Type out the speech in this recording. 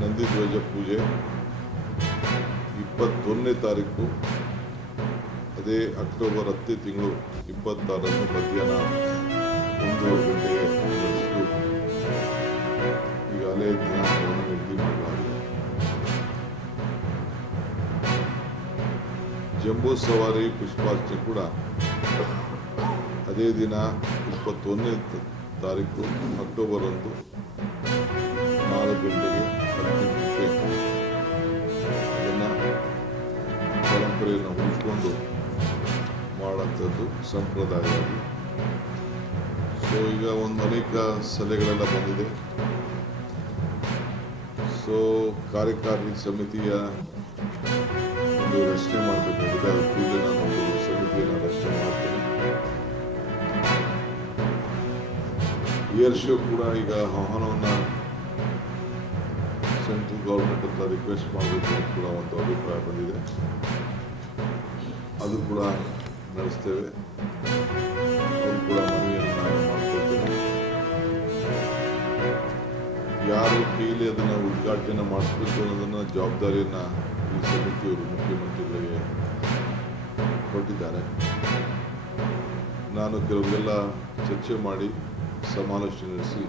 ನಂದಿ ಧ್ವಜ ಪೂಜೆ 21ನೇ ತಾರೀಕು, ಅದೇ ಅಕ್ಟೋಬರ್ 10 ತಿಂಗಳು 26ರಂದು ಮಧ್ಯಾಹ್ನ 1 ಗಂಟೆಗೆ ನಡೆಸಿದ್ದು ಈಗಾಗಲೇ ದಿನಾಂಕವನ್ನು ನಿಗದಿ ಮಾಡಲಾಗಿದೆ. ಜಂಬೂ ಸವಾರಿ ಪುಷ್ಪಾರ್ಚನೆ ಕೂಡ ಅದೇ ದಿನ 21ನೇ ತಾರೀಕು ಅಕ್ಟೋಬರ್ 4 ಗಂಟೆಗೆ 10 ನಿಮಿಷಕ್ಕೆ ಅದನ್ನು ಪರಂಪರೆಯನ್ನು ಉಳಿಸ್ಕೊಂಡು ಮಾಡೋಂಥದ್ದು ಸಂಪ್ರದಾಯವಾಗಿ. ಸೊ ಈಗ ಅನೇಕ ಸಲಹೆಗಳೆಲ್ಲ ಬಂದಿದೆ. ಸೊ ಕಾರ್ಯಕಾರಿ ಸಮಿತಿಯ ಒಂದು ರಚನೆ ಮಾಡಬೇಕಾಗಿದೆ. ಅದು ಕೂಡಲೇ ನಾನು ಒಂದು ಸಮಿತಿಯನ್ನು ರಚನೆ ಮಾಡ್ತೇನೆ. ಏರ್ ಶೋ ಕೂಡ ಈಗ ಆಹ್ವಾನವನ್ನು ಸೆಂಟ್ರಲ್ ಗೌರ್ಮೆಂಟ್ ಅಂತ ರಿಕ್ವೆಸ್ಟ್ ಮಾಡಬೇಕು ಅಂತ ಕೂಡ ಒಂದು ಅಭಿಪ್ರಾಯ ಬಂದಿದೆ. ಅದು ಕೂಡ ನಡೆಸ್ತೇವೆ. ಅದು ಕೂಡ ಮನವಿಯನ್ನು ನಾನು ಮಾಡ್ಕೊಳ್ತೇನೆ. ಯಾರು ಕೈಲಿ ಅದನ್ನು ಉದ್ಘಾಟನೆ ಮಾಡಿಸ್ಬೇಕು ಅನ್ನೋದನ್ನು ಜವಾಬ್ದಾರಿಯನ್ನು ಈ ಸಮಿತಿಯವರು ಮುಖ್ಯಮಂತ್ರಿಗಳಿಗೆ ಕೊಟ್ಟಿದ್ದಾರೆ. ನಾನು ಕೆಲವೆಲ್ಲ ಚರ್ಚೆ ಮಾಡಿ ಸಮಾಲೋಚನೆ ನಡೆಸಿ